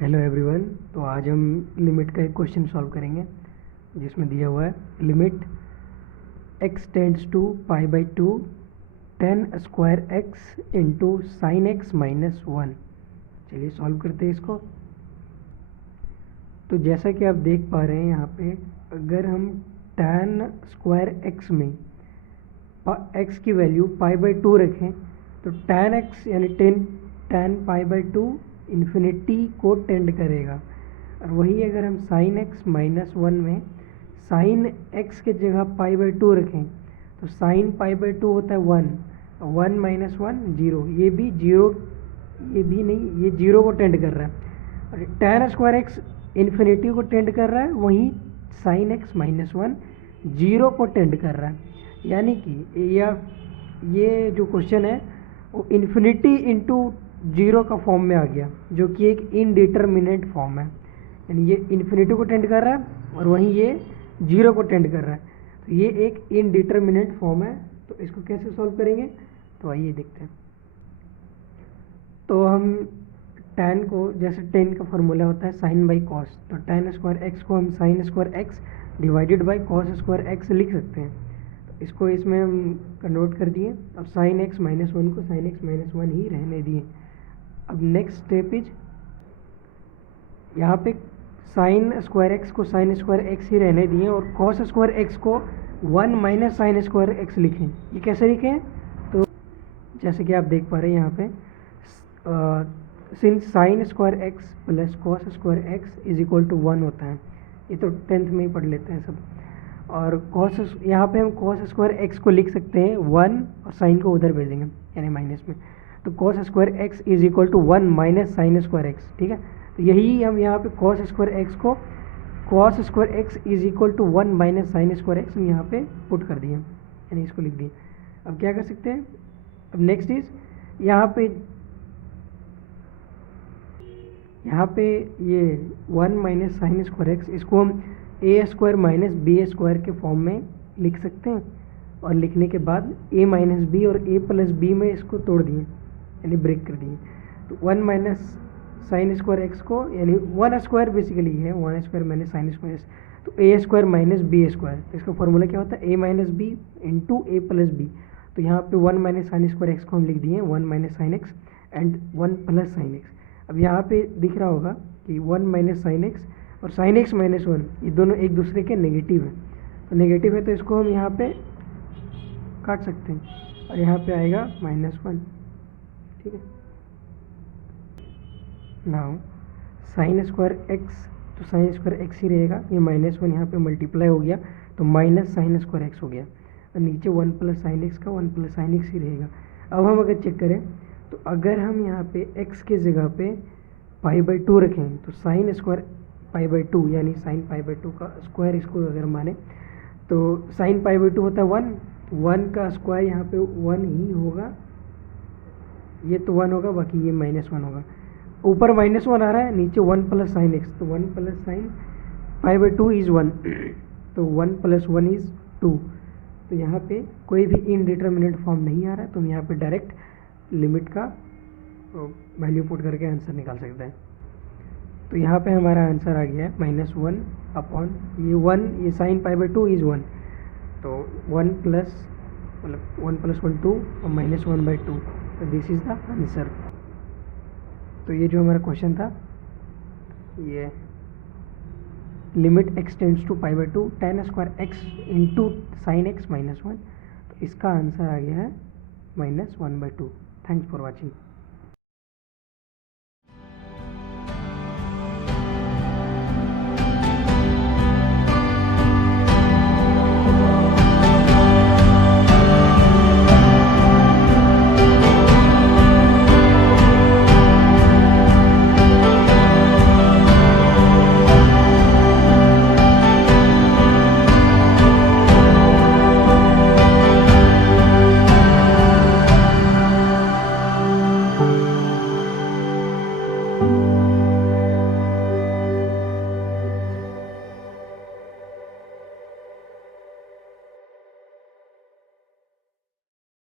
Hello everyone. तो आज हम लिमिट का एक क्वेश्चन सॉल्व करेंगे जिसमें दिया हुआ है limit x tends to pi by two ten square x into sine x minus one. चलिए सॉल्व करते हैं इसको। तो जैसा कि आप देख पा रहे हैं यहाँ पे, अगर हम टेन स्क्वायर एक्स में x की वैल्यू पाई बाई टू रखें तो टेन एक्स यानी ten pi by to infinity को टेंड करेगा। और वही अगर हम साइन एक्स माइनस वन में साइन एक्स के जगह पाई बाई टू रखें तो साइन पाई बाई टू होता है one, one minus one zero, ये भी जीरो, ये भी नहीं, ये जीरो को टेंड कर रहा है। और टेन स्क्वायर एक्स इन्फिनिटी को टेंड कर रहा है, वहीं sign x minus one zero को टेंड कर रहा है। यानी कि ये जो क्वेश्चन है वो इन्फिनिटी इंटू जीरो का फॉर्म में आ गया, जो कि एक इनडिटर्मिनेट फॉर्म है। यानी ये इन्फिनिटी को टेंड कर रहा है और वहीं ये जीरो को टेंड कर रहा है। तो ये एक इनडिटर्मिनेट फॉर्म है। तो इसको कैसे सॉल्व करेंगे, तो आइए देखते हैं। तो हम tan को, जैसे tan का फॉर्मूला होता है साइन बाई कॉस, तो tan स्क्वायर एक्स को हम sign square x divided by cos square x लिख सकते हैं। तो इसको इसमें हम कन्वर्ट कर दिए। अब साइन एक्स माइनस वन को साइन एक्स माइनस वन ही रहने दिए। अब नेक्स्ट स्टेप इज, यहाँ पे साइन स्क्वायर एक्स को साइन स्क्वायर एक्स ही रहने दिए और कॉस स्क्वायर एक्स को one minus sine square x लिखें। ये कैसे लिखें, तो जैसे कि आप देख पा रहे हैं यहाँ पे, since sine square x plus cos square x is equal to one होता है। ये तो 10th में ही पढ़ लेते हैं सब। और कॉस, यहाँ पे हम कॉस स्क्वायर एक्स को लिख सकते हैं वन और साइन को उधर भेजेंगे यानी माइनस में। तो cos square x is equal to one minus sine square x, ठीक है। तो यही हम यहाँ पे कॉस स्क्वायर एक्स को cos square x is equal to one minus sine square x हम यहाँ पे पुट कर दिए, यानी इसको लिख दिए। अब क्या कर सकते हैं, अब नेक्स्ट इज यहाँ पे ये one minus sine square x, इसको हम ए स्क्वायर माइनस बी स्क्वायर के फॉर्म में लिख सकते हैं। और लिखने के बाद ए माइनस बी और ए प्लस बी में इसको तोड़ दिए, यानी ब्रेक कर दिए। तो one minus sine square x को, यानी वन स्क्वायर बेसिकली है, one square minus sine square x, तो ए स्क्वायर माइनस बी स्क्वायर। तो इसका फॉर्मूला क्या होता है, ए माइनस बी इंटू ए प्लस बी। तो यहाँ पे one minus sine square x को हम लिख दिए one minus sine x and one plus sine x. अब यहाँ पे दिख रहा होगा कि वन माइनस साइन एक्स और साइन एक्स माइनस वन, ये दोनों एक दूसरे के नेगेटिव है। तो नेगेटिव है तो इसको हम यहाँ पे काट सकते हैं और यहाँ पे आएगा माइनस वन, ठीक है। नाउ साइन स्क्वायर एक्स, तो साइन स्क्वायर एक्स ही रहेगा, ये माइनस वन यहाँ पे मल्टीप्लाई हो गया तो माइनस साइन स्क्वायर एक्स हो गया। और नीचे वन प्लस साइन एक्स का वन प्लस साइन एक्स ही रहेगा। अब हम अगर चेक करें तो अगर हम यहाँ पे x के जगह पे पाई बाई टू रखें तो sine square pi by to, यानी साइन पाई बाई टू का स्क्वायर इसको अगर माने तो साइन पाई बाई टू होता है वन, वन का स्क्वायर यहाँ पे वन ही होगा, ये तो वन होगा, बाकी ये माइनस वन होगा। ऊपर माइनस वन आ रहा है, नीचे वन प्लस साइन एक्स, तो one plus sine pi by two is one, तो one plus one is two. तो यहाँ पे कोई भी इनडिटर्मिनेट फॉर्म नहीं आ रहा है, तो हम यहाँ पे डायरेक्ट लिमिट का वैल्यू पुट करके आंसर निकाल सकते हैं। तो यहाँ पे हमारा आंसर आ गया है माइनस वन अपॉन ये वन, ये sine pi by two is one, तो वन प्लस मतलब वन प्लस वन टू और माइनस वन बाई टू, तो दिस इज़ द आंसर। तो ये जो हमारा क्वेश्चन था, ये limit x tends to pi by two ten square x into sine x minus one, तो इसका आंसर आ गया है minus one by two. Thanks for watching.